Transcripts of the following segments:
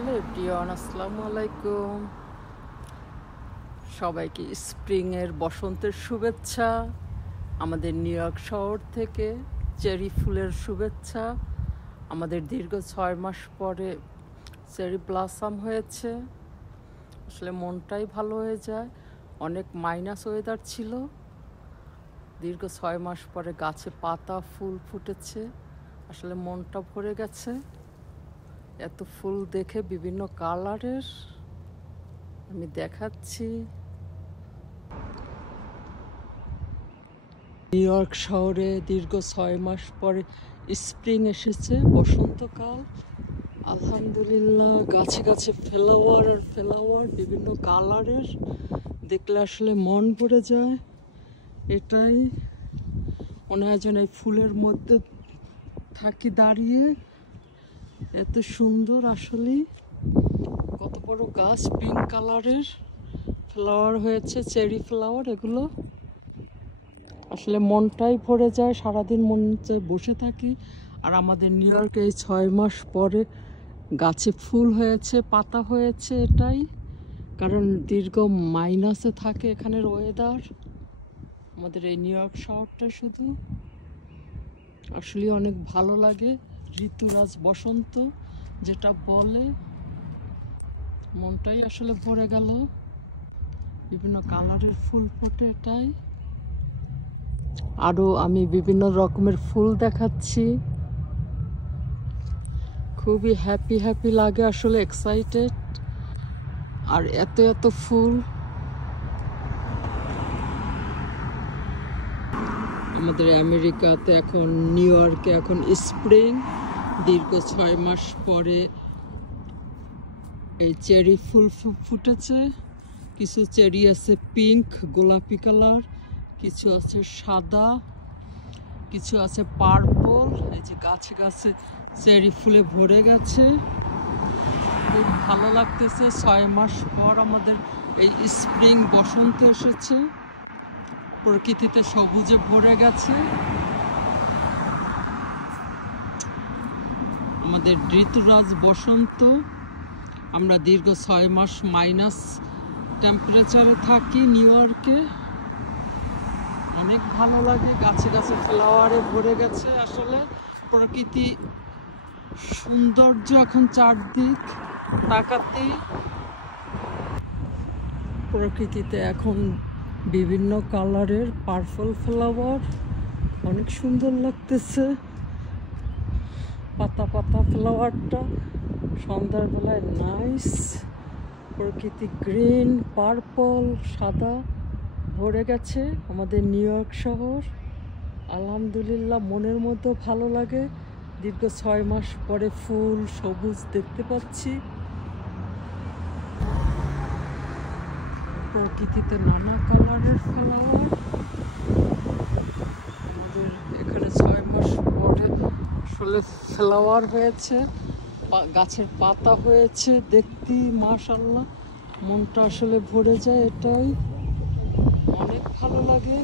Hello everyone, আসসালামু আলাইকুম। সবাইকে স্প্রিংয়ের বসন্তের শুভেচ্ছা। আমাদের নিউ ইয়র্ক শহর থেকে চেরি ফুলের শুভেচ্ছা। আমাদের দীর্ঘ 6 মাস পরে চেরি ব্লাসম হয়েছে। আসলে মনটাই ভালো হয়ে যায়। অনেক মাইনাস ওয়েদার ছিল, দীর্ঘ 6 মাস পরে গাছে পাতা ফুল ফুটেছে। আসলে মনটা ভরে গেছে এত ফুল দেখে, বিভিন্ন কালারের। আমি দেখাচ্ছি। নিউ ইয়র্ক শহরে দীর্ঘ 6 মাস পরে স্প্রিং এসেছে, বসন্তকাল। আলহামদুলিল্লাহ, গাছে গাছে ফ্লাওয়ার আর ফ্লাওয়ার, বিভিন্ন কালারের। দেখলে আসলে মন ভরে যায়। এটাই মনে হয় যেন এই ফুলের মধ্যে থাকি দাঁড়িয়ে। এত সুন্দর আসলে, কত বড় গাছ, পিঙ্ক কালারের ফ্লাওয়ার হয়েছে, চেরি ফ্লাওয়ার। এগুলো আসলে মনটাই ভরে যায়, সারাদিন মন চায় বসে থাকি। আর আমাদের নিউ ইয়র্কে এই 6 মাস পরে গাছে ফুল হয়েছে, পাতা হয়েছে। এটাই কারণ দীর্ঘ মাইনাসে থাকে এখানের ওয়েদার। আমাদের এই নিউ ইয়র্ক শহরটা শুধু আসলে অনেক ভালো লাগে। ঋতুরাজ বসন্ত যেটা বলে, মনটাই আসলে ভরে গেল। বিভিন্ন কালারের ফুল ফোটে। এটাই আরও আমি বিভিন্ন রকমের ফুল দেখাচ্ছি। খুবই হ্যাপি হ্যাপি লাগে আসলে, এক্সাইটেড। আর এত এত ফুল। আমাদের আমেরিকাতে এখন, নিউ ইয়র্কে এখন স্প্রিং। দীর্ঘ 6 মাস পরে এই চেরি ফুল ফুটেছে। কিছু চেরি আছে পিঙ্ক, গোলাপি কালার, কিছু আছে সাদা, কিছু আছে পার্পল। এই যে গাছে গাছে চেরি ফুলে ভরে গেছে। খুব ভালো লাগতেছে। 6 মাস পর আমাদের এই স্প্রিং বসন্ত এসেছে। প্রকৃতিতে সবুজে ভরে গেছে। আমাদের ঋতুরাজ বসন্ত। আমরা দীর্ঘ 6 মাস মাইনাস টেম্পারেচারে থাকি নিউ ইয়র্কে। অনেক ভালো লাগে, গাছে গাছে ফ্লাওয়ারে ভরে গেছে। আসলে প্রকৃতি সৌন্দর্য এখন চারদিক তাকাতে। প্রকৃতিতে এখন বিভিন্ন কালারের পার্পল ফ্লাওয়ার, অনেক সুন্দর লাগতেছে। পাতা পাতা ফ্লাওয়ারটা সন্ধ্যার বেলায় নাইস। প্রকৃতি গ্রিন, পার্পল, সাদা ভরে গেছে আমাদের নিউ ইয়র্ক শহর। আলহামদুলিল্লাহ, মনের মধ্যে ভালো লাগে। দীর্ঘ 6 মাস পরে ফুল সবুজ দেখতে পাচ্ছি। প্রকৃতিতে নানা কালারের ফ্লাওয়ার। আমাদের এখানে 6 মাস পরে আসলে ফ্লাওয়ার হয়েছে, গাছের পাতা হয়েছে। দেখতে মাশাআল্লাহ, মনটা আসলে ভরে যায়। এটাই অনেক ভালো লাগে।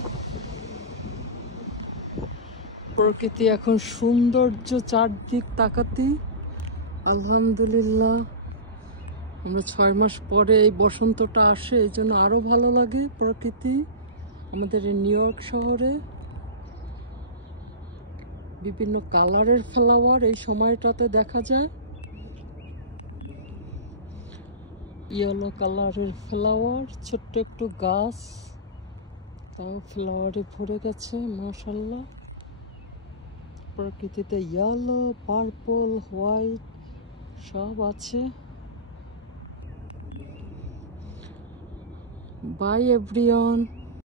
প্রকৃতি এখন সৌন্দর্য চারদিক তাকাতি। আলহামদুলিল্লাহ, আমরা 6 মাস পরে এই বসন্তটা আসে, এই জন্য আরও ভালো লাগে প্রকৃতি। আমাদের এই নিউ ইয়র্ক শহরে বিভিন্ন কালারের ফ্লাওয়ার এই সময়টাতে দেখা যায়। ইয়েলো কালারের ফ্লাওয়ার, ছোট্ট একটু গাছ, তাও ফ্লাওয়ারে ভরে গেছে মাশাআল্লাহ। প্রকৃতিতে ইয়েলো, পার্পল, হোয়াইট সব আছে। By everyone.